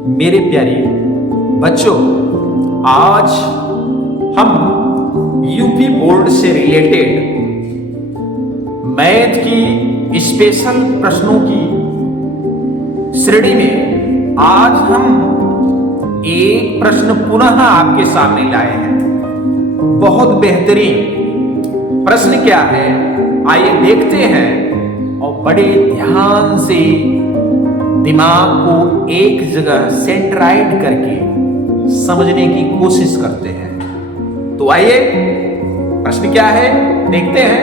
मेरे प्यारे बच्चों, आज हम यूपी बोर्ड से रिलेटेड मैथ की स्पेशल प्रश्नों की श्रेणी में आज हम एक प्रश्न पुनः आपके सामने लाए हैं। बहुत बेहतरीन प्रश्न क्या है, आइए देखते हैं और बड़े ध्यान से दिमाग को एक जगह सेंट्राइड करके समझने की कोशिश करते हैं। तो आइए प्रश्न क्या है देखते हैं।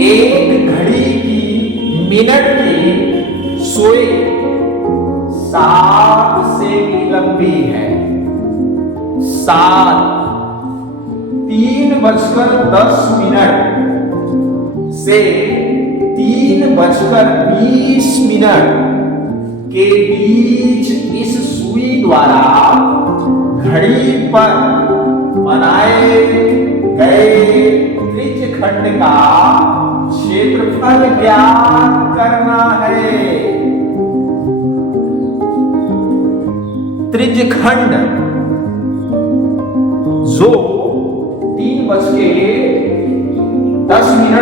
एक घड़ी की मिनट की सुई 7 सेकंड लंबी है। 3:10 से 3:20 के बीच इस सुई द्वारा घड़ी पर बनाए गए त्रिज्यखंड का क्षेत्रफल ज्ञात करना है। त्रिज्यखंड जो 3:10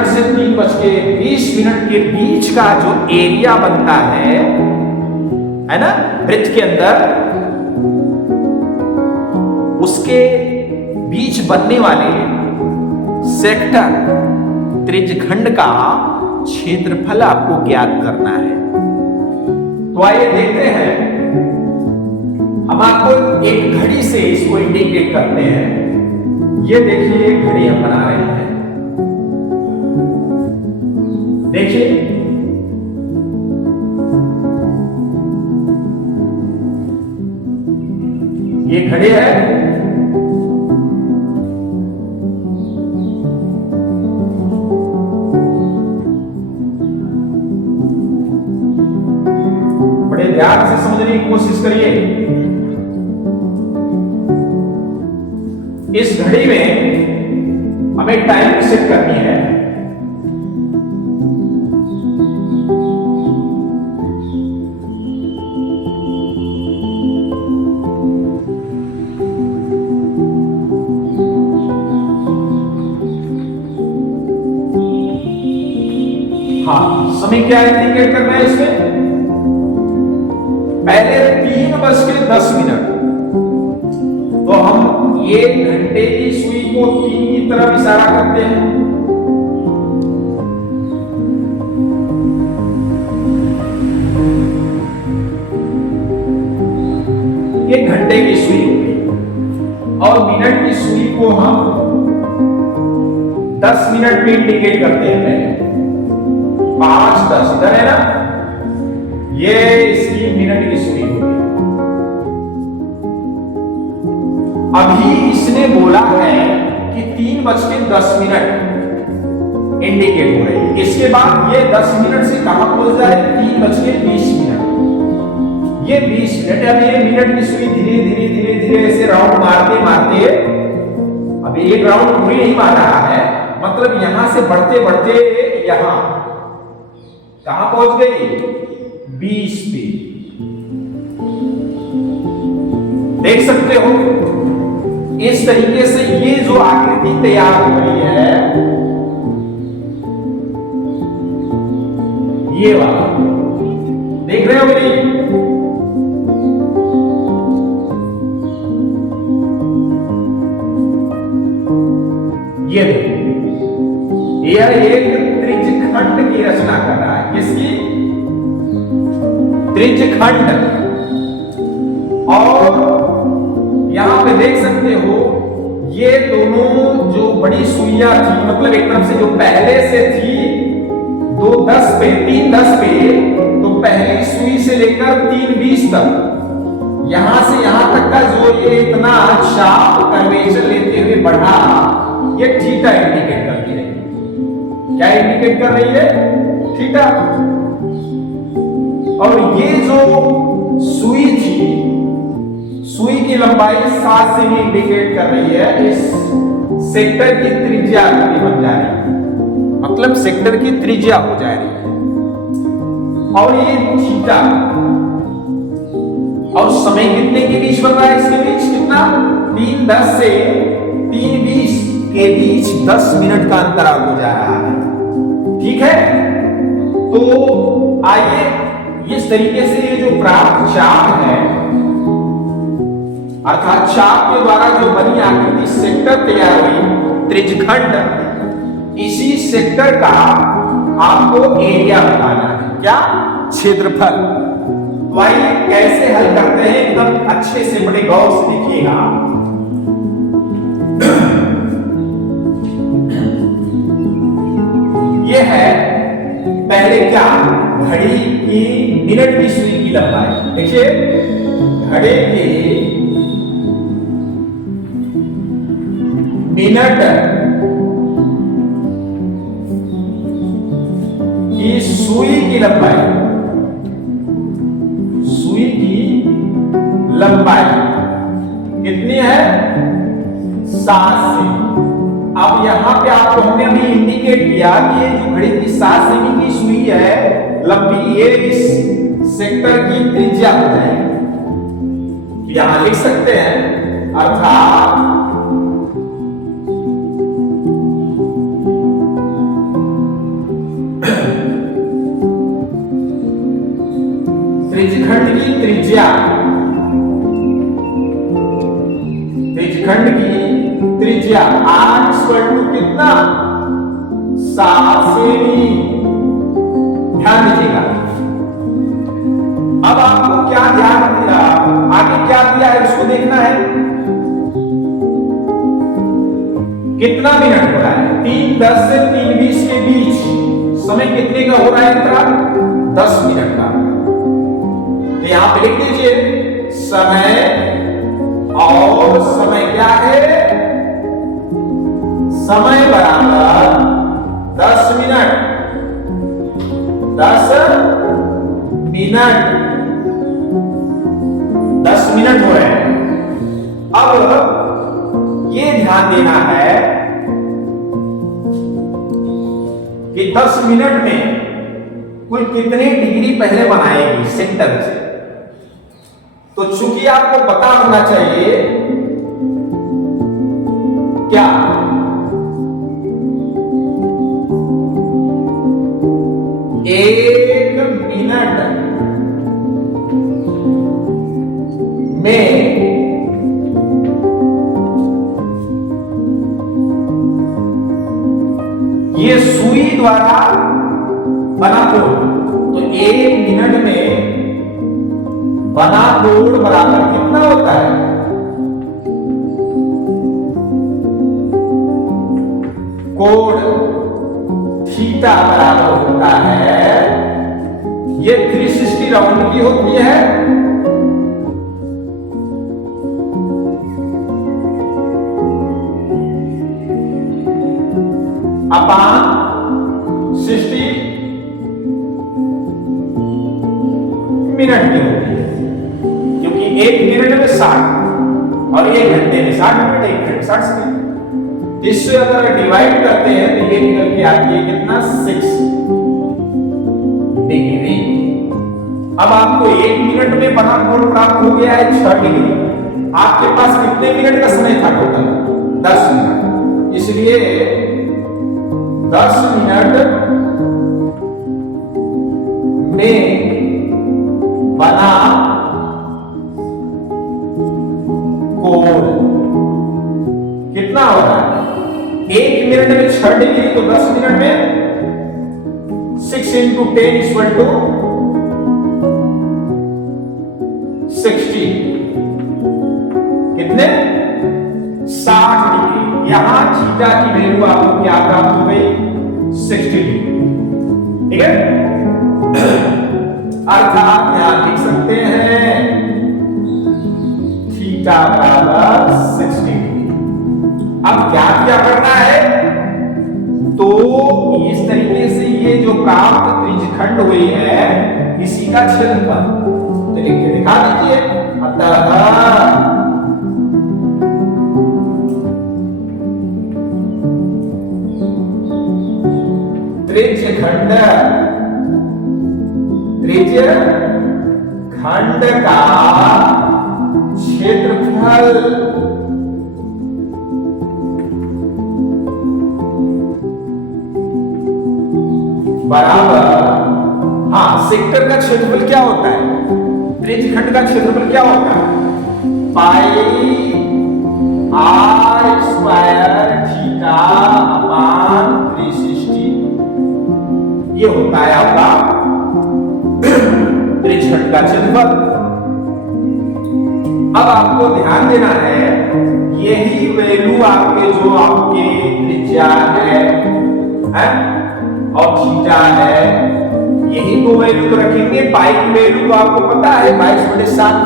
से 3:20 के बीच का जो एरिया बनता है ना वृत्त के अंदर, उसके बीच बनने वाले सेक्टर त्रिज्यखंड का क्षेत्रफल आपको ज्ञात करना है। तो आइए देखते हैं, हम आपको एक घड़ी से इसको इंडिकेट करते हैं। ये देखिए एक घड़ी हम बना रहे हैं, देखिए ये घड़ी है। बड़े ध्यान से समझने की कोशिश करिए। इस घड़ी में हमें टाइम सेट करनी है। हाँ, समय क्या इंडिकेट करना है इसमें? पहले 3:10। तो हम ये घंटे की सुई को 3 की तरफ इशारा करते हैं। ये घंटे की सुई हो गई और मिनट की सुई को हम 10 मिनट में इंडिकेट करते हैं। 5:10 इधर है ना, ये इसकी मिनट की सुई हो गई। अभी इसने बोला है कि 3:10 इंडिकेट हो रही है। इसके बाद ये 10 मिनट से कहां पहुंच जाए? 3:20। ये 20 मिनट, अब ये मिनट की सुई धीरे ऐसे राउंड मारते अभी एक राउंड पूरी नहीं मार रहा है, मतलब यहां से बढ़ते यहां कहां पहुंच गई? 20 पे। देख सकते हो इस तरीके से ये जो आकृति तैयार हो रही है, ये वाला देख रहे हो नहीं? ये एक त्रिज्यखंड की रचना कर रहा है। किसकी? त्रिज्यखंड। और यहां पे देख सकते हो ये दोनों जो बड़ी सुइयां थी, मतलब एक तरफ से जो पहले से थी 3:10 पे, तो पहली सुई से लेकर 3:20 तक, यहां से यहां तक का जो ये इतना शार्प कर्वेचर लेते हुए बढ़ा, ये थीटा इंडिकेट करती है। क्या इंडिकेट कर रही है? थीटा। और ये जो सुई थी, सुई की लंबाई 7 से इंडिकेट कर रही है इस सेक्टर की त्रिज्या बन जा रही है, मतलब सेक्टर की त्रिज्या हो जा रही है। और ये थीटा, और समय कितने के बीच बन रहा है? इसके बीच कितना? 3:10 से 3:20 के बीच 10 मिनट का अंतराल हो जा रहा है। ठीक है, तो आइए इस तरीके से ये जो प्राप्त चाप है, अर्थात चाप के द्वारा जो बनी आकृति सेक्टर तैयार हुई त्रिज्यखंड, इसी सेक्टर का आपको एरिया बताना है। क्या? क्षेत्रफल। तो आइए कैसे हल करते हैं, एकदम अच्छे से बड़े गौर से देखिएगा। ये है पहले क्या? घड़ी की मिनट की सुई की लंबाई। देखिए, घड़ी की मिनट की सुई की लंबाई, सुई की लंबाई कितनी है? 7 सेमी। अब यहां पे आपको हमने अभी इंडिकेट किया कि ये जो घड़ी की 7 सेमी की सुई है लंबी, ये इस सेक्टर की त्रिज्या हो जाएगी। यहां लिख सकते हैं, अर्थात त्रिज्यखंड की त्रिज्या, त्रिज्यखंड की त्रिज्या r = कितना? 7 सेमी। ध्यान दीजिएगा। अब आपको क्या ध्यान दिया, आगे क्या दिया है उसको देखना है। कितना मिनट हो रहा है? 3:10 से 3:20 के बीच समय कितने का हो रहा है? इतना 10 मिनट का। तो यहां पे लिख दीजिए समय, और समय क्या है? समय बराबर 10 मिनट। 10 मिनट, 10 मिनट हो रहे हैं। अब ये ध्यान देना है कि 10 मिनट में कुल कितनी डिग्री पहले बनाएगी सेक्टर से। तो चूंकि आपको पता होना चाहिए क्या, एक मिनट में ये सुई द्वारा बना कोण, तो 1 मिनट में बना कोण बराबर कितना होता है? कोण थीटा बराबर होता है, ये 360 राउंड की होती है, अपान 60 मिनट की होती है, क्योंकि 1 मिनट में 60 और 1 घंटे में 60 मिनट, 1 घंटे 60 सेकंड। इससे अगर डिवाइड करते हैं तो ये निकल के आती है कितना? 6 डिग्री। अब आपको 1 मिनट में बना कोण प्राप्त हो गया है 6 डिग्री। आपके पास कितने मिनट का समय था टोटल? 10 मिनट। इसलिए 10 मिनट में बना कोण कितना हो रहा है? 1 मिनट में 6 डिग्री, तो 10 मिनट में 6 × 10 = 60। कितने? 60 डिग्री। यहां थीटा की वैल्यू आपको क्या प्राप्त हो गई? 60 डिग्री। ठीक है, अर्थात यहां लिख सकते हैं थीटा बराबर 60 डिग्री। अब क्या करना है? तो इस तरीके से ये जो प्राप्त त्रिज्यखंड हुई है इसी का क्षेत्रफल तो लिख के दिखा दीजिए। अतः त्रिज्यखंड त्रिज्य खंड का क्षेत्रफल बराबर, हाँ सेक्टर का क्षेत्रफल क्या होता है, त्रिज्य खंड का क्षेत्रफल क्या होता है, पाई आर स्क्वायर थीटा अपान 360, ये होता है आपका त्रिज्य खंड का क्षेत्रफल। अब आपको ध्यान देना है, यही वैल्यू आपके जो आपके त्रिज्या है और थीटा है, यही दो वैल्यू तो रखेंगे। पाई की वैल्यू तो आपको पता है 22/7,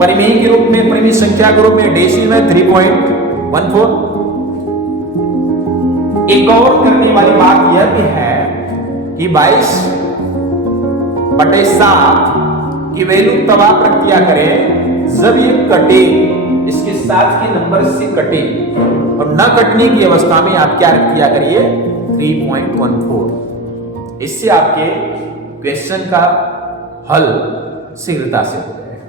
परिमेय के रूप में, परिमेय संख्या के रूप में डेसिमल में 3.14। एक और करने वाली बात यह भी है कि 22/7 की वैल्यू तब आप रख दिया करें जब ये कटे, इसके साथ के नंबर से कटे, और न कटने की अवस्था में आप क्या रख दिया करिए 3.14। इससे आपके क्वेश्चन का हल शीघ्रता से हो जाएगा।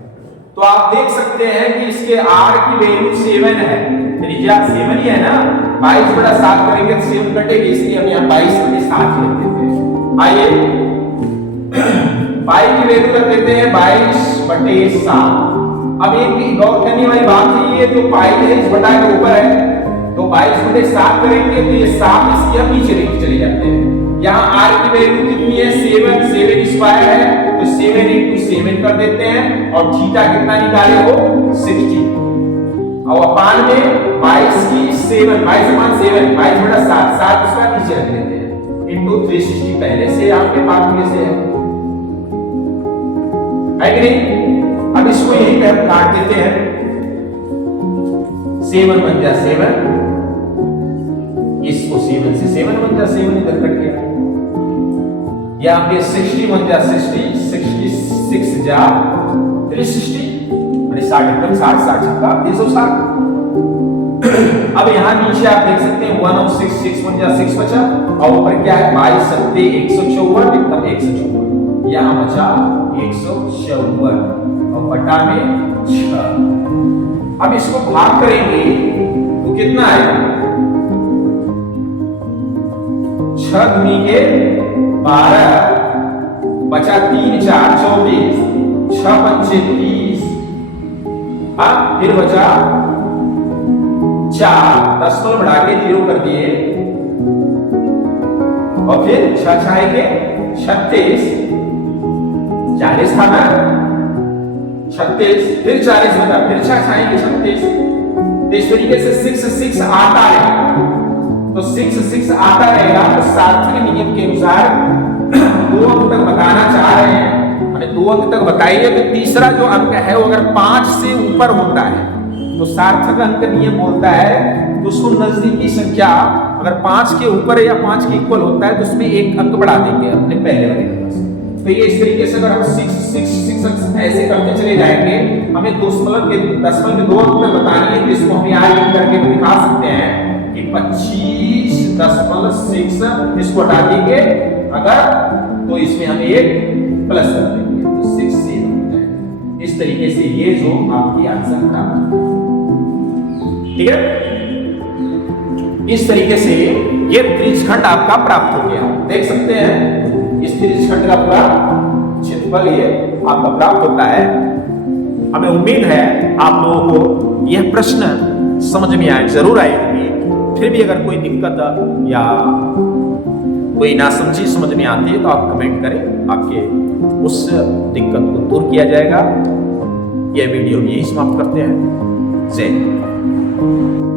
तो आप देख सकते हैं कि इसके r की वैल्यू 7 है, त्रिज्या 7 ही है ना, 22/7 करेंगे तो 7 कटेगी, इसलिए हम यहाँ 22/7 लिख देते हैं। आइए पाई की वैल्यू रख देते हैं 22/7। अब एक गौर करने वाली बात है, ये जो पाई है इस बटा के ऊपर है, तो 22/7 करेंगे तो ये 7 इसके पीछे लेके चले जाते हैं। यहाँ r की वैल्यू कितनी है 7 स्क्वायर है, तो 7 × 7 कर देते हैं, और थीटा कितना निकाले हो 60, और अपान में 22 की 7, 22/7 इसका नीचे रख देते हैं, इंटू 360 पहले से आपके पास में से है कि नहीं। अब इसको यहीं पे हम काट देते हैं, 7 बन जा 7, इसको 7 से 7 बन जा 7 इधर कट गया, यहाँ पे 60 बन जा 60, 66 जा 360, 60 एकदम 60 360। अब यहाँ नीचे आप देख सकते हैं 1 और 6 बन जा 6 बचा, और ऊपर क्या है 22 7 154, एकदम 154, यहाँ बचा 154 और बटा में 6। अब इसको भाग करेंगे तो कितना आएगा, 6 दूनी के 12, बचा 3 4 24, 6 पंचे 30, फिर बचा 4, 10 को बढ़ा के 0 कर दिए, और फिर 6 6 के 36, 40 था ना 36, फिर 40 बता, फिर 6 6 के 36, तो इस तरीके से 6 आता रहेगा, तो 6 आता रहेगा, तो सार्थक नियम के अनुसार 2 अंक तक बताना चाह रहे हैं, हमें 2 अंक तक बताइए, तो तीसरा जो अंक है वो अगर 5 से ऊपर होता है तो सार्थक अंक नियम बोलता है, तो उसको नजदीकी संख्या अगर 5 के ऊपर या 5 के इक्वल होता है तो उसमें 1 अंक बढ़ा देंगे अपने पहले वाले नंबर से। तो ये इस तरीके से अगर हम 6 ऐसे करते चले जाएंगे, हमें दशमलव के 2 अंक तक बतानी है, तो इसको हम यहाँ लिख करके दिखा सकते हैं कि 25.6, इसको हटा देंगे अगर, तो इसमें हम एक प्लस कर देंगे, तो 6 से हो जाएगा। इस तरीके से ये जो आपकी आंसर प्राप्त, ठीक है, इस तरीके से ये त्रिज्यखंड आपका प्राप्त हो गया। देख सकते हैं इस त्रिज्यखंड का पूरा क्षेत्रफल ये आपका प्राप्त होता है। हमें उम्मीद है आप लोगों को यह प्रश्न समझ में आए, जरूर आए होंगे। फिर भी अगर कोई दिक्कत या कोई नासमझी समझ में आती है तो आप कमेंट करें, आपके उस दिक्कत को दूर किया जाएगा। यह वीडियो यही समाप्त करते हैं। जय हिंद।